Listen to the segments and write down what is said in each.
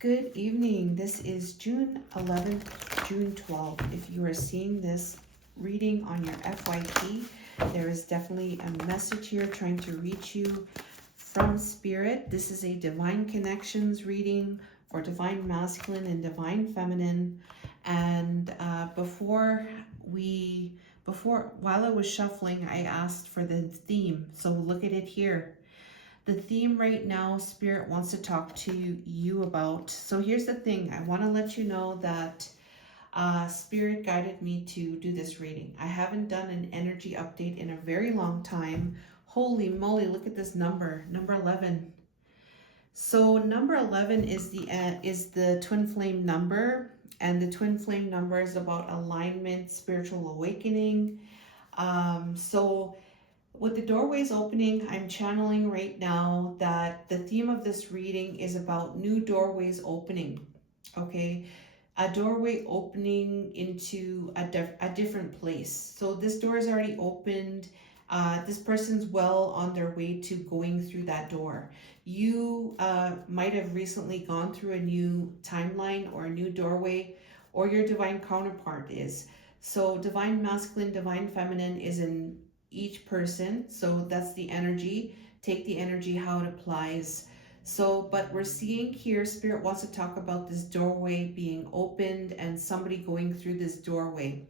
Good evening. This is June 11th, June 12th. If you are seeing this reading on your FYP, there is definitely a message here trying to reach you from Spirit. This is a Divine Connections reading for Divine Masculine and Divine Feminine. And while I was shuffling, I asked for the theme. So look at it here. The theme right now, Spirit wants to talk to you about. So here's the thing. I want to let you know that Spirit guided me to do this reading. I haven't done an energy update in a very long time. Holy moly, look at this number 11. So number 11 is the twin flame number, and the twin flame number is about alignment, spiritual awakening. So with the doorways opening, I'm channeling right now that the theme of this reading is about new doorways opening. Okay, a doorway opening into a different place. So this door is already opened. This person's well on their way to going through that door. You might have recently gone through a new timeline or a new doorway, or your divine counterpart is. So divine masculine, divine feminine is in each person. So that's the energy. Take the energy how it applies. So, but we're seeing here, Spirit wants to talk about this doorway being opened and somebody going through this doorway.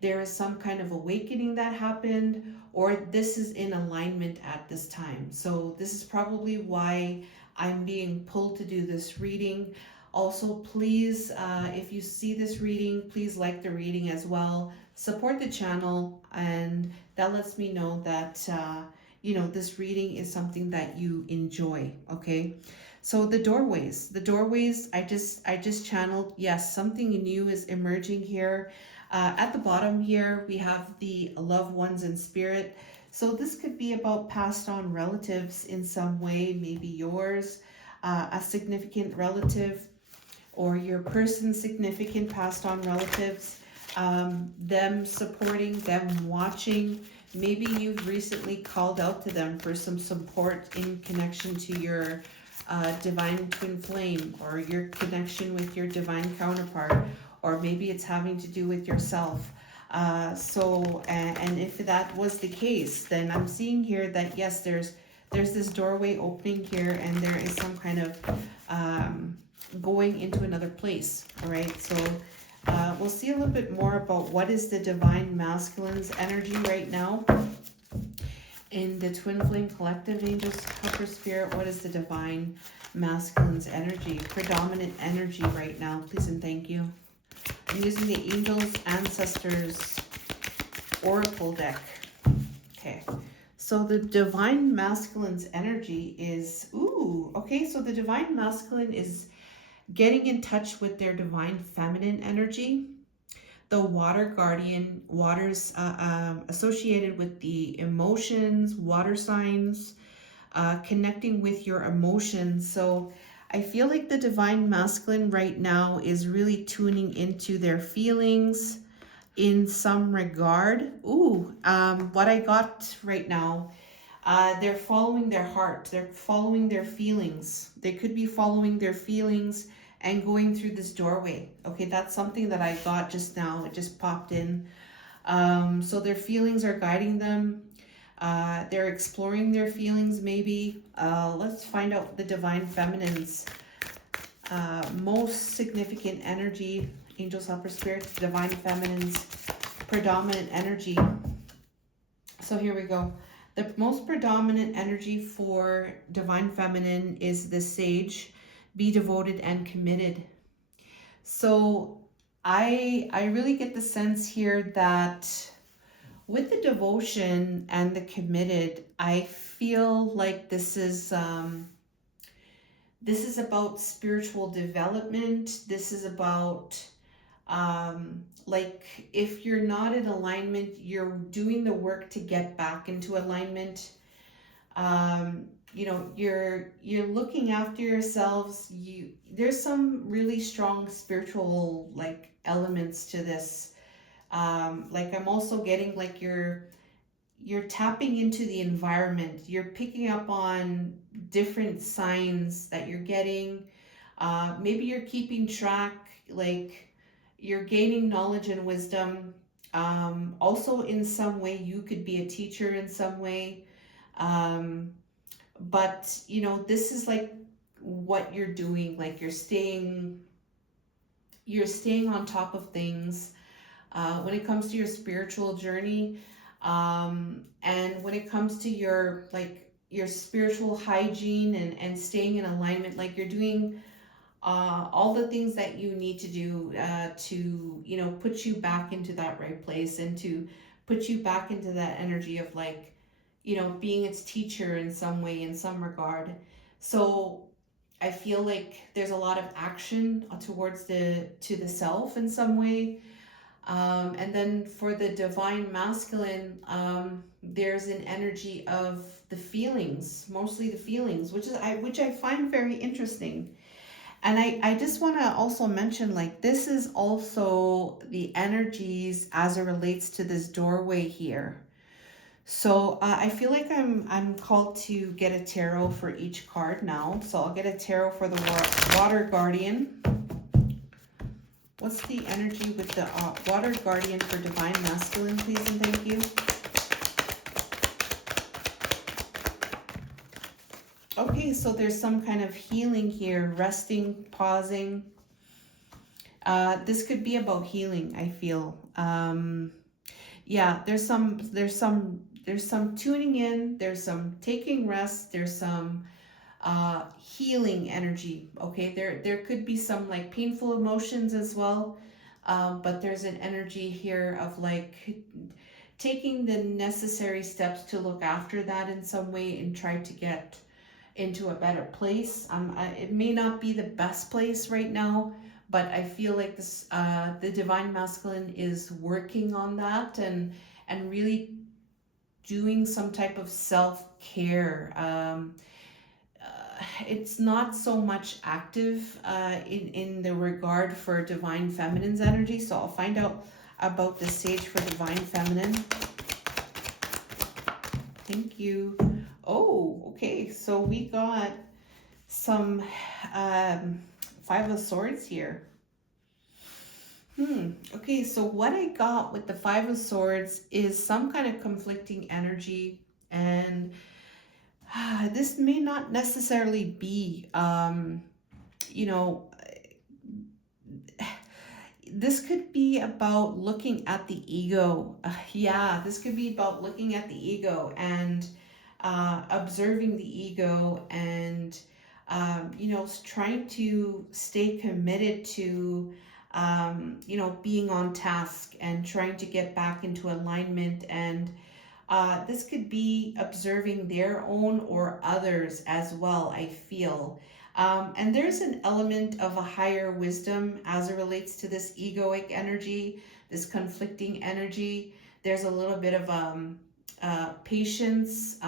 There is some kind of awakening that happened, or this is in alignment at this time. So this is probably why I'm being pulled to do this reading. Also, please, if you see this reading, please like the reading as well. Support the channel, and that lets me know that this reading is something that you enjoy. Okay, so the doorways, I just channeled. Yes, something new is emerging here. At the bottom here, we have the loved ones in spirit. So this could be about passed on relatives in some way, maybe yours, a significant relative, or your person's significant passed on relatives, them supporting, them watching. Maybe you've recently called out to them for some support in connection to your divine twin flame, or your connection with your divine counterpart, or maybe it's having to do with yourself. And if that was the case, then I'm seeing here that yes, there's this doorway opening here, and there is some kind of going into another place. All right, so we'll see a little bit more about what is the divine masculine's energy right now in the twin flame collective. Angels, helper, spirit, what is the divine masculine's energy, predominant energy right now? Please and thank you. I'm using the Angels Ancestors Oracle deck. Okay, so the divine masculine's energy is, so the divine masculine is getting in touch with their divine feminine energy. The water guardian, waters associated with the emotions, water signs, connecting with your emotions. So I feel like the divine masculine right now is really tuning into their feelings in some regard. What I got right now, they're following their heart. They're following their feelings. They could be following their feelings and going through this doorway. Okay, that's something that I got just now. It just popped in. So their feelings are guiding them. They're exploring their feelings maybe. Let's find out the divine feminine's most significant energy. Angels, helper, spirits, divine feminine's predominant energy. So here we go. The most predominant energy for divine feminine is the sage. Be devoted and committed. So I really get the sense here that with the devotion and the committed, I feel like this is about spiritual development. This is about like if you're not in alignment, you're doing the work to get back into alignment. You're looking after yourselves. There's some really strong spiritual like elements to this. Like I'm also getting like you're tapping into the environment. You're picking up on different signs that you're getting. Maybe you're keeping track, like you're gaining knowledge and wisdom. Also, in some way, you could be a teacher in some way. Um, but this is like what you're doing. Like you're staying on top of things when it comes to your spiritual journey, and when it comes to your spiritual hygiene and staying in alignment. Like you're doing all the things that you need to do to put you back into that right place, and to put you back into that energy of like being its teacher in some way, in some regard. So I feel like there's a lot of action towards the self in some way. And then for the divine masculine, there's an energy of the feelings, mostly the feelings, which I find very interesting. And I just want to also mention, like, this is also the energies as it relates to this doorway here. So I feel like I'm called to get a tarot for each card now. So I'll get a tarot for the water guardian. What's the energy with the water guardian for divine masculine, please and thank you. Okay, so there's some kind of healing here, resting, pausing. This could be about healing, I feel. Yeah, there's some tuning in, there's some taking rest, there's some healing energy. Okay, there could be some like painful emotions as well, but there's an energy here of like taking the necessary steps to look after that in some way and try to get into a better place. It may not be the best place right now, but I feel like the divine masculine is working on that, and really doing some type of self-care. It's not so much active in the regard for divine feminine's energy. So I'll find out about the sage for divine feminine. Thank you. Oh, okay. So we got some Five of Swords here. Okay, so what I got with the Five of Swords is some kind of conflicting energy, and this may not necessarily be, you know, this could be about looking at the ego. Yeah, this could be about looking at the ego and observing the ego, and trying to stay committed to being on task and trying to get back into alignment. And this could be observing their own or others as well, I feel. And there's an element of a higher wisdom as it relates to this egoic energy, this conflicting energy. There's a little bit of patience,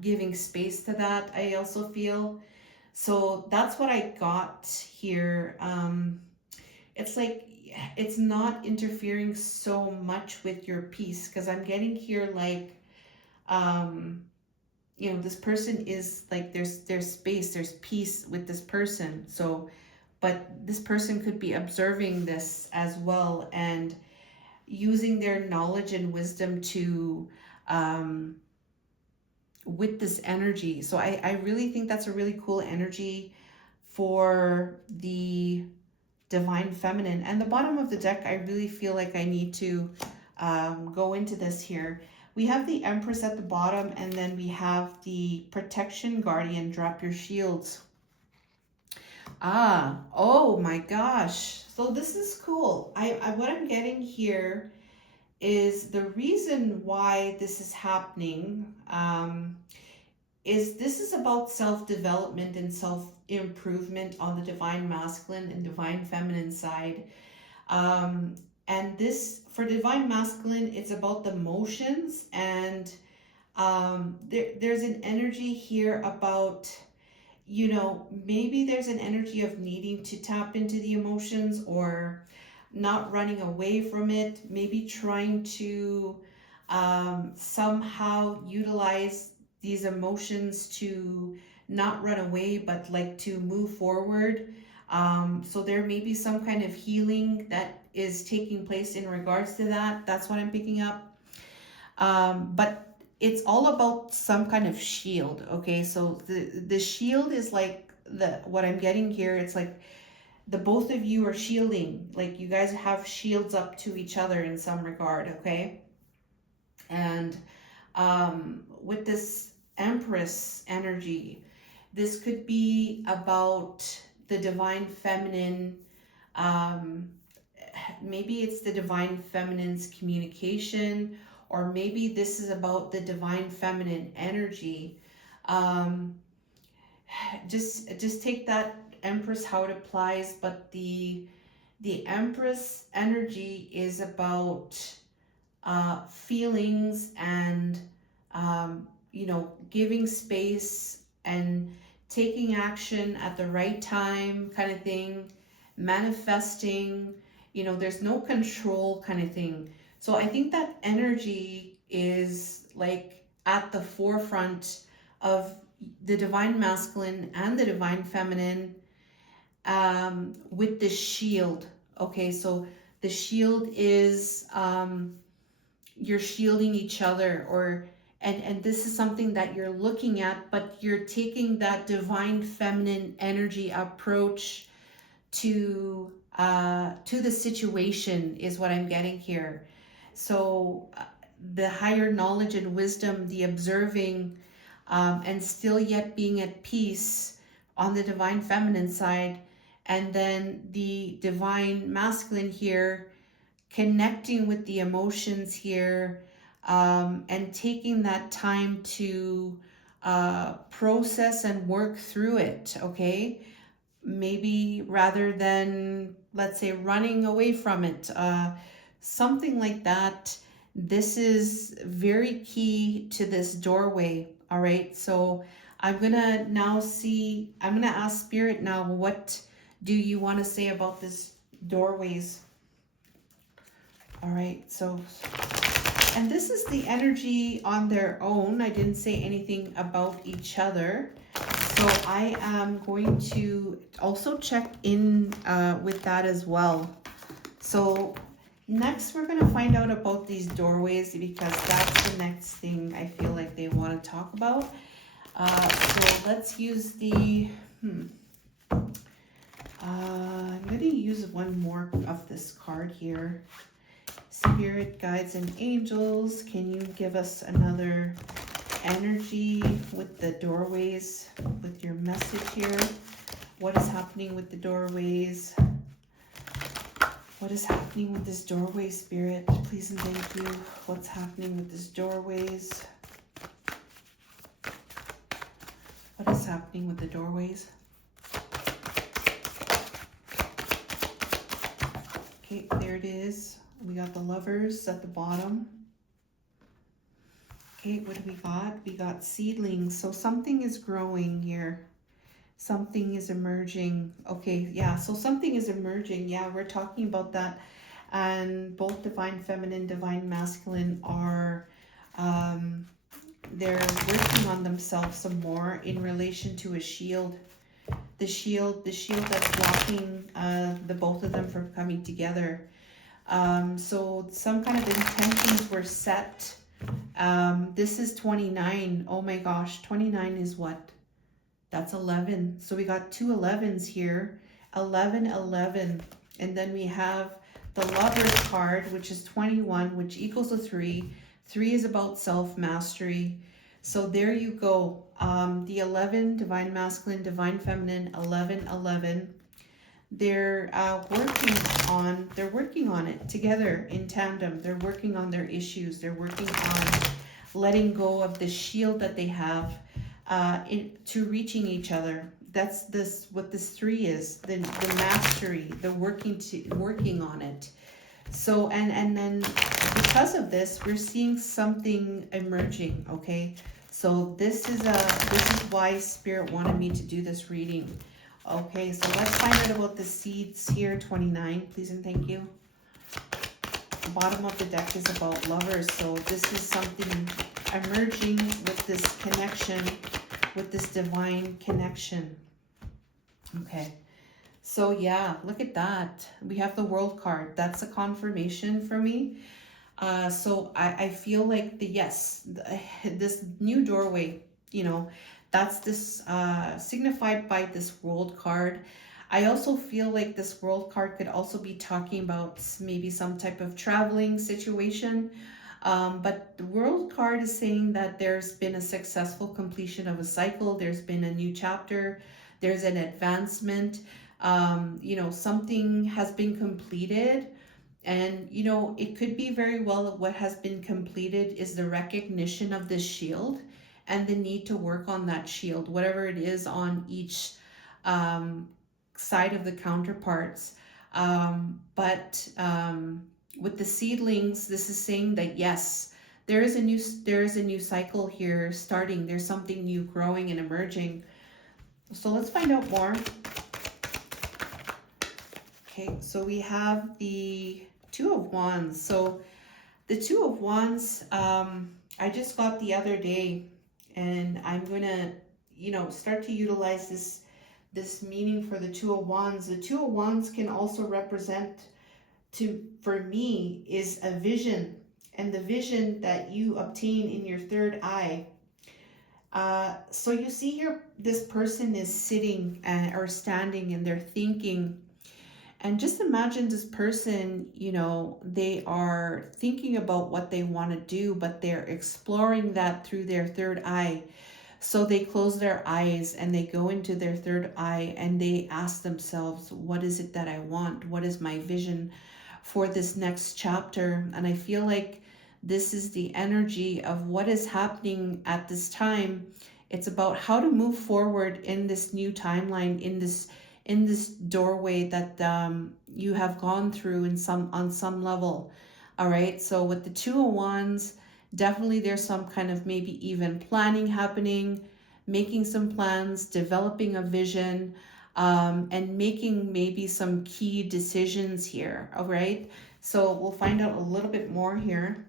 giving space to that, I also feel. So that's what I got here. It's like it's not interfering so much with your peace, because I'm getting here like this person is like, there's space, there's peace with this person. So but this person could be observing this as well, and using their knowledge and wisdom to with this energy. So I really think that's a really cool energy for the divine feminine. And the bottom of the deck, I really feel like I need to go into this here. We have the Empress at the bottom, and then we have the Protection Guardian, drop your shields. Oh my gosh. So this is cool. What I'm getting here is the reason why this is happening, is this is about self-development and self-improvement on the divine masculine and divine feminine side. And this, for divine masculine, it's about the motions, and there's an energy here about, maybe there's an energy of needing to tap into the emotions, or not running away from it, maybe trying to somehow utilize these emotions to not run away, but like to move forward. So there may be some kind of healing that is taking place in regards to that. That's what I'm picking up. But it's all about some kind of shield. Okay, so the shield is like what I'm getting here. It's like the both of you are shielding, like you guys have shields up to each other in some regard. Okay, and with this Empress energy, this could be about the divine feminine. um, Maybe it's the divine feminine's communication, or maybe this is about the divine feminine energy. um, just take that Empress how it applies, but the Empress energy is about feelings and giving space and taking action at the right time, kind of thing, manifesting. There's no control, kind of thing. So I think that energy is like at the forefront of the divine masculine and the divine feminine, with the shield. Okay, so the shield is, you're shielding each other, or and this is something that you're looking at, but you're taking that divine feminine energy approach to the situation, is what I'm getting here. So the higher knowledge and wisdom, the observing, and still yet being at peace on the divine feminine side, and then the divine masculine here, connecting with the emotions here, and taking that time to process and work through it. Okay, maybe rather than, let's say, running away from it, something like that. This is very key to this doorway. All right, so I'm gonna ask Spirit now, what do you want to say about this doorways? All right, so, and this is the energy on their own. I didn't say anything about each other. So I am going to also check in with that as well. So next we're going to find out about these doorways, because that's the next thing I feel like they want to talk about. So let's use the, I'm going to use one more of this card here. Spirit, guides, and angels, can you give us another energy with the doorways, with your message here? What is happening with the doorways? What is happening with this doorway, Spirit? Please and thank you. What's happening with this doorways? What is happening with the doorways? Okay, there it is. We got the Lovers at the bottom. Okay, what do we got? We got seedlings. So something is growing here. Something is emerging. Okay, yeah, so something is emerging. Yeah, we're talking about that. And both divine feminine, divine masculine are, they're working on themselves some more in relation to a shield. The shield that's blocking the both of them from coming together. So some kind of intentions were set. This is 29. Oh my gosh, 29 is what? That's 11. So we got two 11s here. 11, 11. And then we have the Lovers card, which is 21, which equals a 3. 3 is about self-mastery. So there you go. The 11, divine masculine, divine feminine, 11, 11. They're working on it together in tandem. They're working on their issues. They're working on letting go of the shield that they have to reaching each other. That's what this 3 is, the mastery, the working on it. So and then because of this, we're seeing something emerging. Okay, so this is why Spirit wanted me to do this reading. Okay, so let's find out about the seeds here. 29, please and thank you. The bottom of the deck is about Lovers, so this is something emerging with this connection, with this divine connection. Okay, So yeah, look at that. We have the World card. That's a confirmation for me. So I feel like this new doorway, you know, that's this signified by this World card. I also feel like this World card could also be talking about maybe some type of traveling situation. But the World card is saying that there's been a successful completion of a cycle, there's been a new chapter, there's an advancement, something has been completed. And, it could be very well that what has been completed is the recognition of this shield and the need to work on that shield, whatever it is on each um, side of the counterparts. But with the seedlings, this is saying that yes, there is a new cycle here starting. There's something new growing and emerging. So let's find out more. Okay, so we have the Two of Wands. So the Two of Wands, I just got the other day, and I'm gonna, start to utilize this meaning for the Two of Wands. The Two of Wands can also represent, for me, is a vision, and the vision that you obtain in your third eye. So you see here, this person is sitting or standing, and they're thinking. And just imagine this person, they are thinking about what they want to do, but they're exploring that through their third eye. So they close their eyes and they go into their third eye and they ask themselves, what is it that I want? What is my vision for this next chapter? And I feel like this is the energy of what is happening at this time. It's about how to move forward in this new timeline, in this doorway that you have gone through on some level. All right, so with the Two of Wands, definitely there's some kind of maybe even planning happening, making some plans, developing a vision, and making maybe some key decisions here. All right, so we'll find out a little bit more here.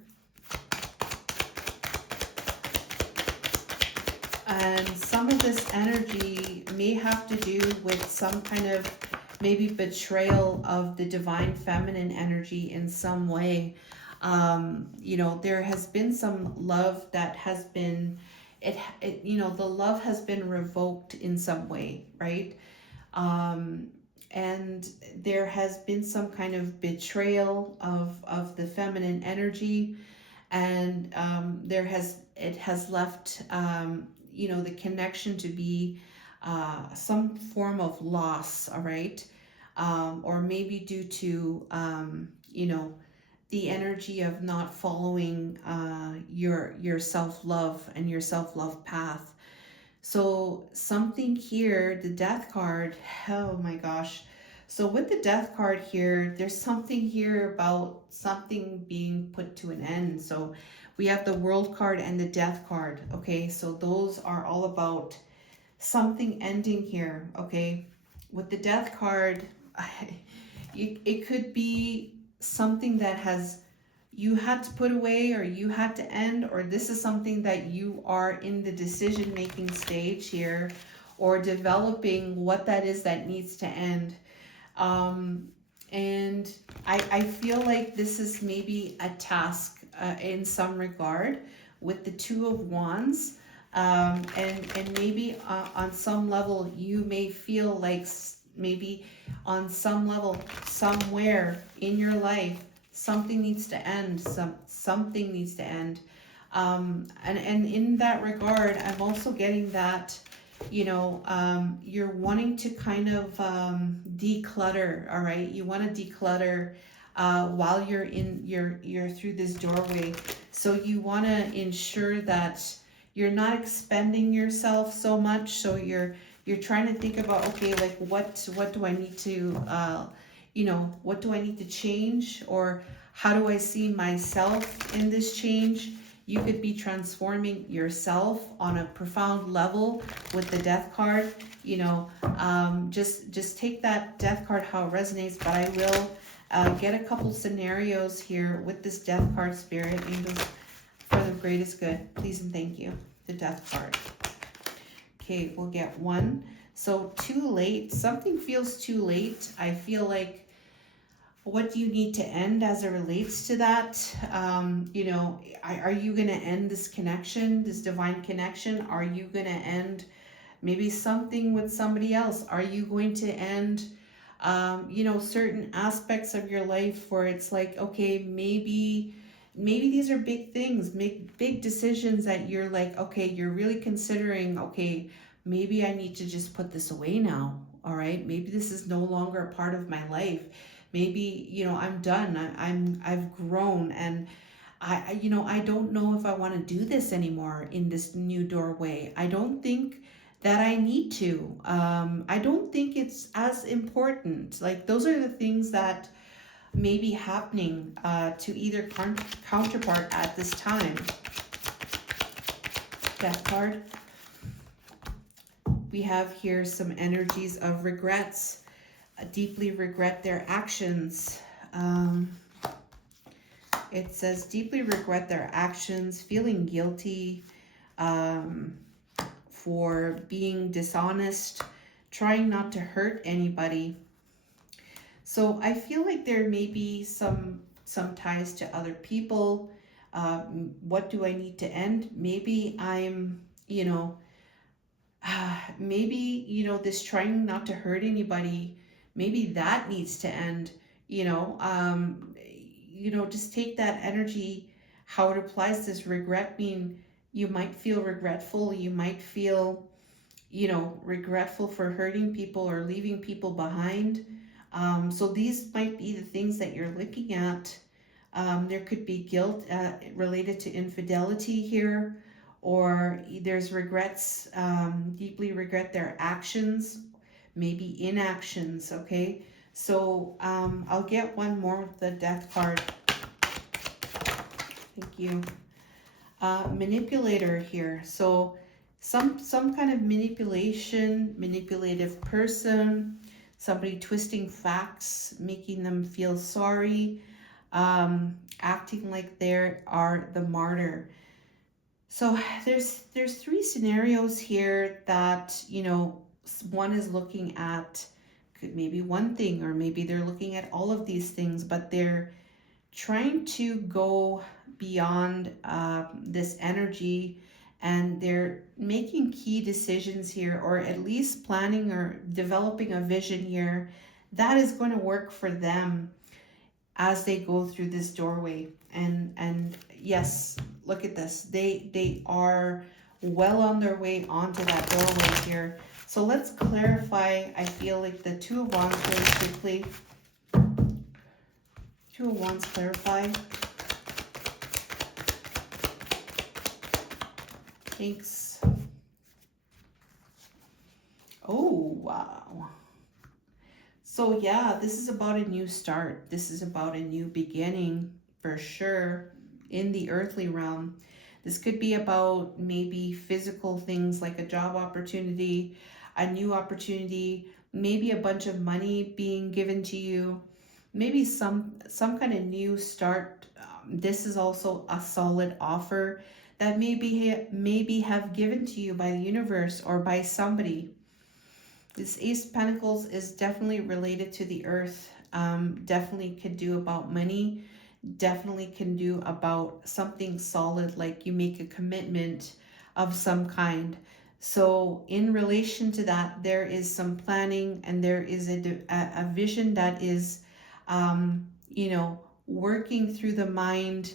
And some of this energy may have to do with some kind of maybe betrayal of the divine feminine energy in some way. There has been some love that has been, the love has been revoked in some way, right? And there has been some kind of betrayal of the feminine energy, and it has left the connection to be some form of loss. All right, or maybe due to the energy of not following your self-love and your self-love path. So something here, the Death card, oh my gosh. So with the Death card here, there's something here about something being put to an end. So we have the World card and the Death card. Okay, so those are all about something ending here. Okay, with the Death card, it could be something that you had to put away, or you had to end, or this is something that you are in the decision making stage here, or developing what that is that needs to end. And I feel like this is maybe a task in some regard with the Two of Wands. And maybe on some level you may feel like maybe on some level somewhere in your life something needs to end, something needs to end. And in that regard, I'm also getting that you're wanting to kind of declutter. All right, you want to declutter while you're through this doorway. So you want to ensure that you're not expending yourself so much. So you're trying to think about, okay, like what do I need to what do I need to change, or how do I see myself in this change? You could be transforming yourself on a profound level with the Death card. Just take that Death card how it resonates, but I will get a couple scenarios here with this Death card. Spirit, angels, for the greatest good, please and thank you. The Death card. Okay, we'll get one. So too late, something feels too late. I feel like, what do you need to end as it relates to that? You know, are you going to end this connection, this divine connection? Are you going to end maybe something with somebody else? Are you going to end, you know, certain aspects of your life where it's like, okay, maybe these are big things, make big decisions that you're like, okay, you're really considering, okay, maybe I need to just put this away now. All right, maybe this is no longer a part of my life. Maybe, you know, I'm done. I've grown, and you know, I don't know if I want to do this anymore in this new doorway. I don't think that I need to. I don't think it's as important. Like, those are the things that may be happening to either counterpart at this time. Death card. We have here some energies of regrets. Deeply regret their actions. It says deeply regret their actions, feeling guilty for being dishonest, trying not to hurt anybody. So I feel like there may be some ties to other people. What do I need to end? Maybe I'm, you know, maybe, you know, this trying not to hurt anybody, maybe that needs to end, you know. You know, just take that energy, how it applies this regret, mean you might feel regretful, you might feel, you know, regretful for hurting people or leaving people behind. So these might be the things that you're looking at. There could be guilt related to infidelity here, or there's regrets, deeply regret their actions, maybe inactions, okay? So I'll get one more with the death card. Thank you. Manipulator here. So some kind of manipulative person, somebody twisting facts, making them feel sorry, acting like they are the martyr. So there's three scenarios here that, you know, one is looking at could maybe one thing, or maybe they're looking at all of these things, but they're trying to go beyond this energy, and they're making key decisions here, or at least planning or developing a vision here that is going to work for them as they go through this doorway. And yes, look at this, they are well on their way onto that doorway here. So let's clarify. I feel like the Two of Wands really quickly. Two of Wands, clarify. Thanks. Oh, wow. So yeah, this is about a new start. This is about a new beginning for sure in the earthly realm. This could be about maybe physical things like a job opportunity, a new opportunity, maybe a bunch of money being given to you, maybe some kind of new start. This is also a solid offer that maybe have given to you by the universe or by somebody. This Ace of Pentacles is definitely related to the earth. Definitely could do about money. Definitely can do about something solid, like you make a commitment of some kind. So in relation to that, there is some planning, and there is a vision that is, you know, working through the mind,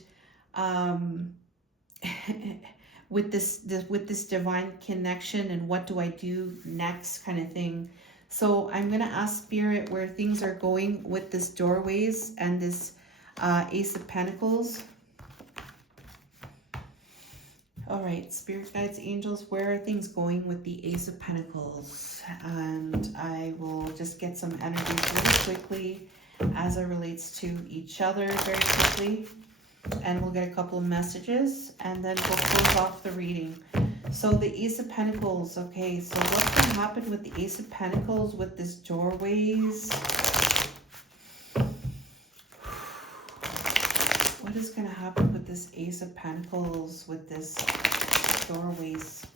with this divine connection, and what do I do next kind of thing. So I'm going to ask Spirit where things are going with this doorways and this Ace of Pentacles. All right, Spirit guides, angels, where are things going with the Ace of Pentacles? And I will just get some energies really quickly as it relates to each other very quickly. And we'll get a couple of messages, and then we'll close off the reading. So the Ace of Pentacles, okay, so what can happen with the Ace of Pentacles with this doorways? What is going to happen with this Ace of Pentacles with this doorways?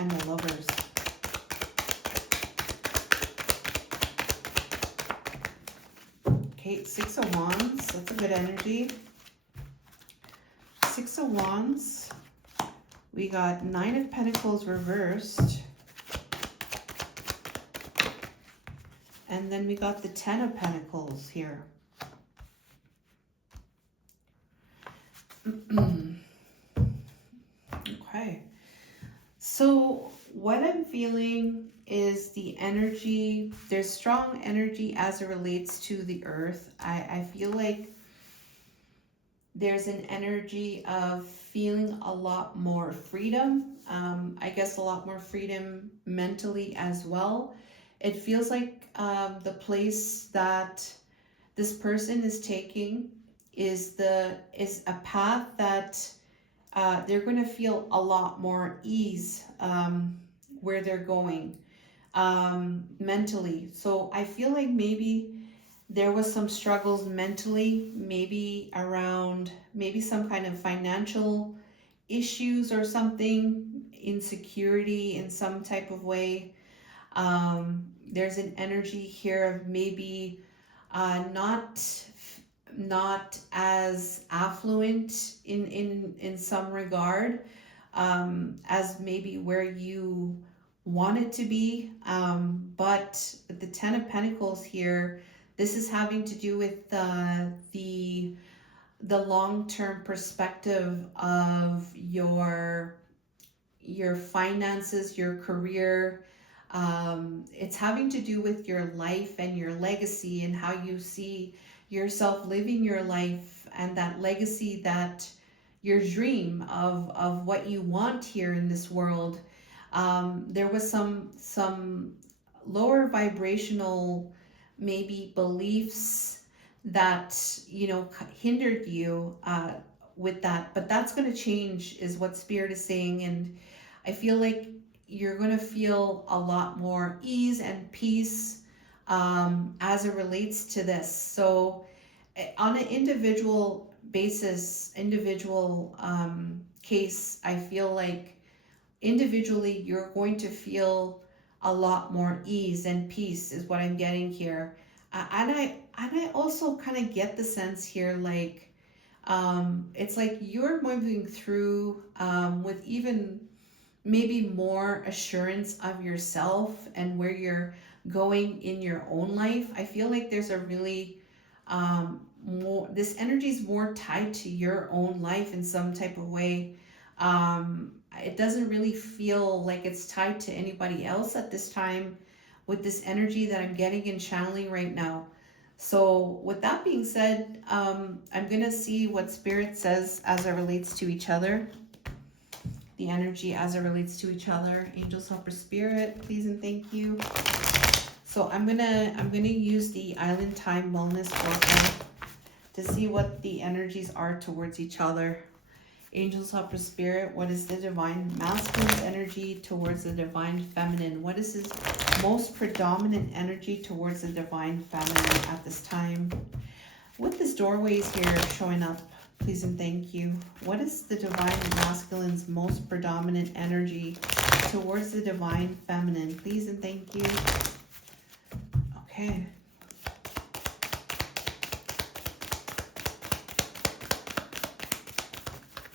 and the Lovers. Okay, Six of Wands. That's a good energy. Six of Wands. We got Nine of Pentacles reversed. And then we got the Ten of Pentacles here. Okay. So what I'm feeling is the energy, there's strong energy as it relates to the earth. I feel like there's an energy of feeling a lot more freedom. I guess a lot more freedom mentally as well. It feels like the place that this person is taking is a path that they're going to feel a lot more ease where they're going mentally. So I feel like maybe there was some struggles mentally, maybe around maybe some kind of financial issues or something, insecurity in some type of way. There's an energy here of maybe not as affluent in some regard as maybe where you wanted to be, but the Ten of Pentacles here, this is having to do with the long-term perspective of your finances, your career. It's having to do with your life and your legacy and how you see yourself living your life and that legacy, that your dream of what you want here in this world. There was some lower vibrational maybe beliefs that hindered you with that, but that's going to change is what Spirit is saying. And I feel like you're going to feel a lot more ease and peace as it relates to this. So on an individual basis, individual case, I feel like individually you're going to feel a lot more ease and peace is what I'm getting here. And I also kind of get the sense here, like it's like you're moving through with even maybe more assurance of yourself and where you're going in your own life. I feel like there's a really more, this energy is more tied to your own life in some type of way. It doesn't really feel like it's tied to anybody else at this time with this energy that I'm getting and channeling right now. So with that being said, I'm going to see what Spirit says as it relates to each other. The energy as it relates to each other. Angels, helper, Spirit, please and thank you. So I'm gonna use the Island Time Wellness Oracle to see what the energies are towards each other. Angels, helper, Spirit, what is the divine masculine energy towards the divine feminine? What is his most predominant energy towards the divine feminine at this time? With this doorways here showing up, please and thank you. What is the divine masculine's most predominant energy towards the divine feminine? Please and thank you. Okay.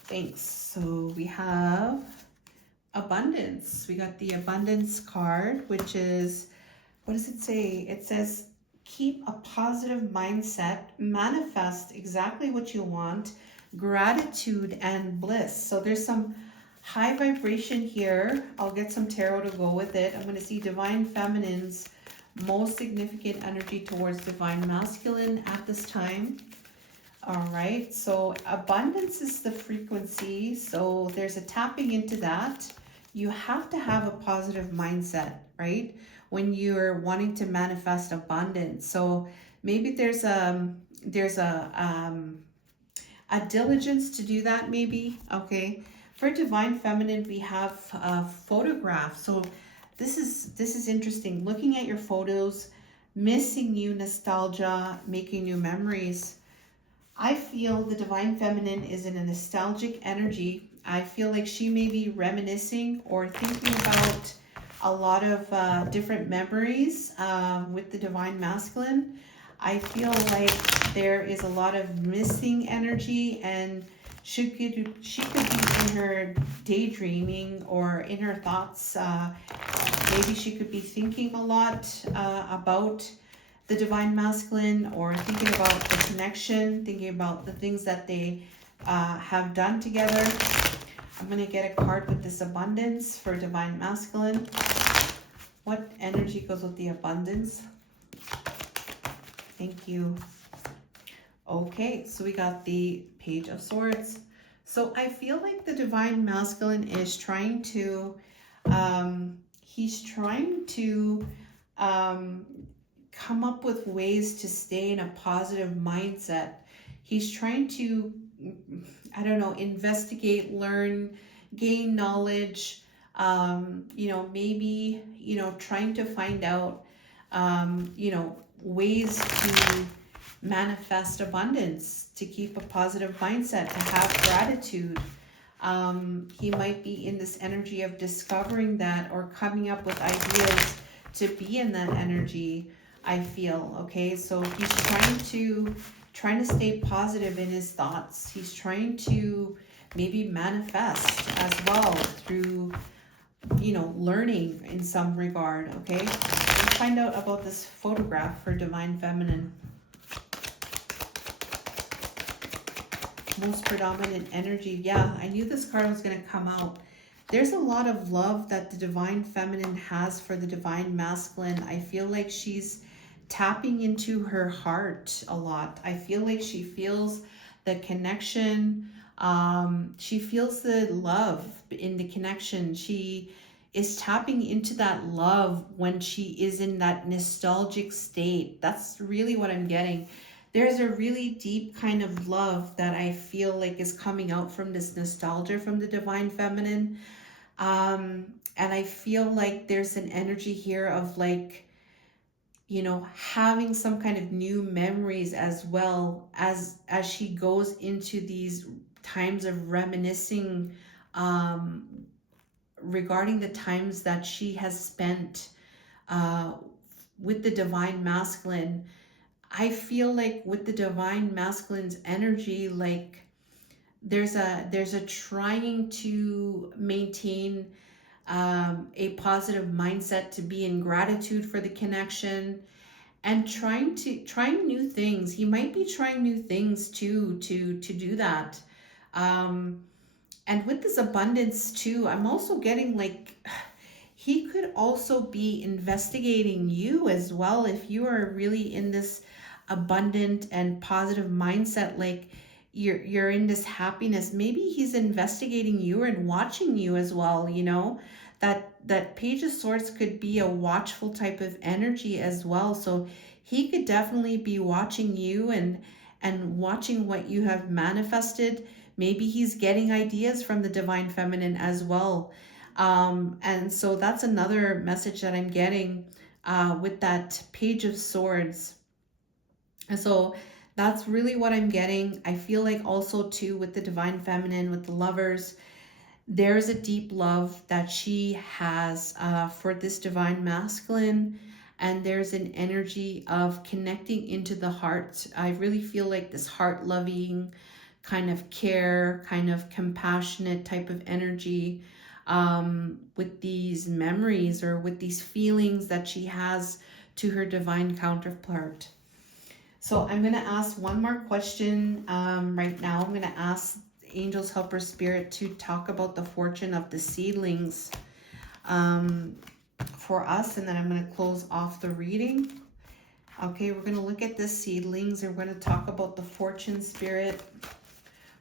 Thanks. So we have abundance. We got the abundance card, which is, what does it say? It says, keep a positive mindset, manifest exactly what you want, gratitude and bliss. So there's some high vibration here. I'll get some tarot to go with it. I'm going to see divine feminine's most significant energy towards divine masculine at this time. All right, so abundance is the frequency. So there's a tapping into that. You have to have a positive mindset, right? When you're wanting to manifest abundance. So maybe there's a diligence to do that, maybe. Okay. For divine feminine, we have photographs. So this is interesting. Looking at your photos, missing you, nostalgia, making new memories. I feel the divine feminine is in a nostalgic energy I feel like she may be reminiscing or thinking about a lot of different memories with the divine masculine. I feel like there is a lot of missing energy, and she could be in her daydreaming or in her thoughts. Maybe she could be thinking a lot about the divine masculine, or thinking about the connection, thinking about the things that they have done together. I'm going to get a card with this abundance for divine masculine. What energy goes with the abundance? Thank you. Okay, so we got the Page of Swords. So I feel like the divine masculine is trying to, he's trying to come up with ways to stay in a positive mindset. He's trying to, I don't know, investigate, learn, gain knowledge, maybe, trying to find out, ways to manifest abundance, to keep a positive mindset, to have gratitude. He might be in this energy of discovering that, or coming up with ideas to be in that energy, I feel. Okay, so he's trying to stay positive in his thoughts. He's trying to maybe manifest as well through, learning in some regard. Okay, let's find out about this photograph for divine feminine. Most predominant energy. Yeah, I knew this card was going to come out. There's a lot of love that the divine feminine has for the divine masculine. I feel like she's tapping into her heart a lot. I feel like she feels the connection. She feels the love in the connection. She is tapping into that love when she is in that nostalgic state. That's really what I'm getting. There's a really deep kind of love that I feel like is coming out from this nostalgia from the divine feminine. And I feel like there's an energy here of like, having some kind of new memories as well as she goes into these times of reminiscing regarding the times that she has spent with the divine masculine. I feel like with the divine masculine's energy, like there's a trying to maintain a positive mindset, to be in gratitude for the connection, and trying new things. He might be trying new things too to do that. And with this abundance too, I'm also getting like he could also be investigating you as well. If you are really in this abundant and positive mindset, like you're in this happiness, maybe he's investigating you and watching you as well. That Page of Swords could be a watchful type of energy as well. So he could definitely be watching you and watching what you have manifested. Maybe he's getting ideas from the divine feminine as well. And so that's another message that I'm getting with that Page of Swords. And so that's really what I'm getting. I feel like also too with the divine feminine, with the lovers, there's a deep love that she has for this divine masculine. And there's an energy of connecting into the heart. I really feel like this heart loving kind of care, kind of compassionate type of energy with these memories or with these feelings that she has to her divine counterpart. So I'm going to ask one more question right now. I'm going to ask Angels, Helper, Spirit to talk about the fortune of the seedlings for us, and then I'm going to close off the reading. Okay, we're going to look at the seedlings, and we're going to talk about the fortune, Spirit,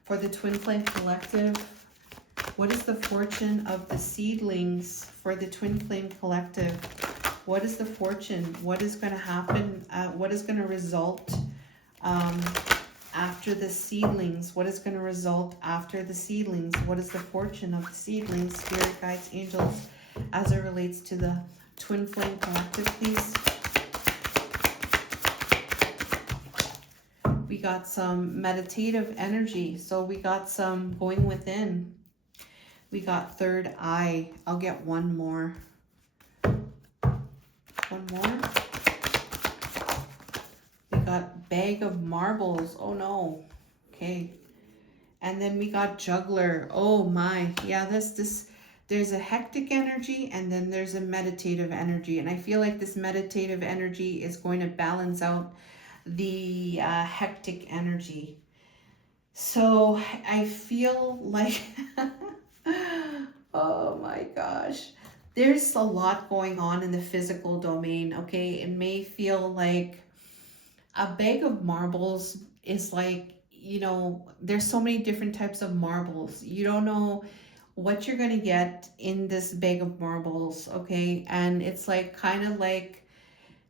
for the Twin Flame Collective. What is the fortune of the seedlings for the Twin Flame Collective? What is the fortune? What is going to happen? What is going to result after the seedlings? What is going to result after the seedlings? What is the fortune of the seedlings? Spirit, guides, angels, as it relates to the Twin Flame Collective, please. We got some meditative energy. So we got some going within. We got third eye. I'll get one more. One more. We got bag of marbles. Oh no. Okay. And then we got juggler. Oh my. Yeah, there's a hectic energy and then there's a meditative energy. And I feel like this meditative energy is going to balance out the hectic energy. So I feel like, oh my gosh, there's a lot going on in the physical domain, okay? It may feel like a bag of marbles is like, there's so many different types of marbles. You don't know what you're going to get in this bag of marbles, okay? And it's like kind of like,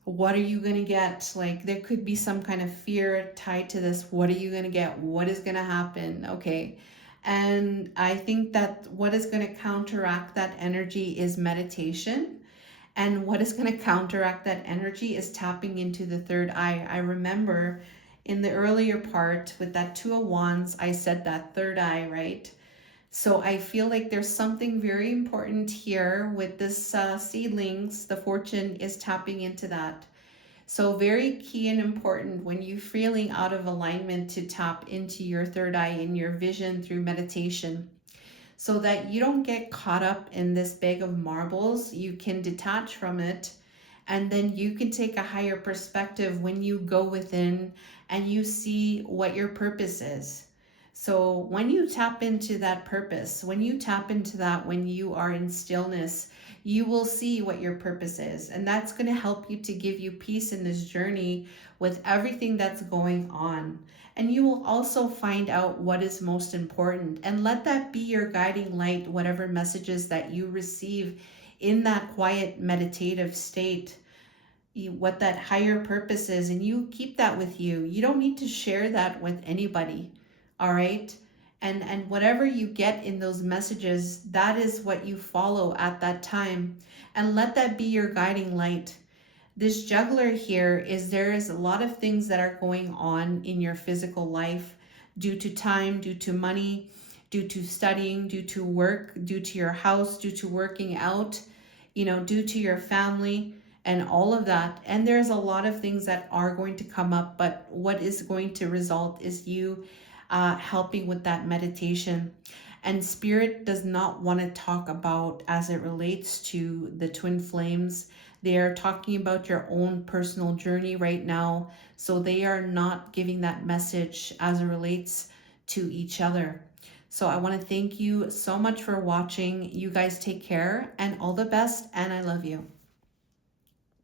what are you going to get? Like there could be some kind of fear tied to this. What are you going to get? What is going to happen? Okay. And I think that what is going to counteract that energy is meditation. And what is going to counteract that energy is tapping into the third eye. I remember in the earlier part with that Two of Wands, I said that third eye, right? So I feel like there's something very important here with this seedlings. The fortune is tapping into that. So very key and important when you're feeling out of alignment to tap into your third eye and your vision through meditation, so that you don't get caught up in this bag of marbles. You can detach from it, and then you can take a higher perspective when you go within and you see what your purpose is. So when you tap into that purpose, when you tap into that, when you are in stillness, you will see what your purpose is. And that's going to help you to give you peace in this journey with everything that's going on. And you will also find out what is most important, and let that be your guiding light, whatever messages that you receive in that quiet meditative state, what that higher purpose is, and you keep that with you. You don't need to share that with anybody, all right? And whatever you get in those messages, that is what you follow at that time, and let that be your guiding light. This juggler here is there is a lot of things that are going on in your physical life due to time, due to money, due to studying, due to work, due to your house, due to working out, due to your family and all of that. And there's a lot of things that are going to come up, but what is going to result is you helping with that meditation. And Spirit does not want to talk about as it relates to the twin flames. They are talking about your own personal journey right now. So they are not giving that message as it relates to each other. So I want to thank you so much for watching. You guys take care and all the best, and I love you.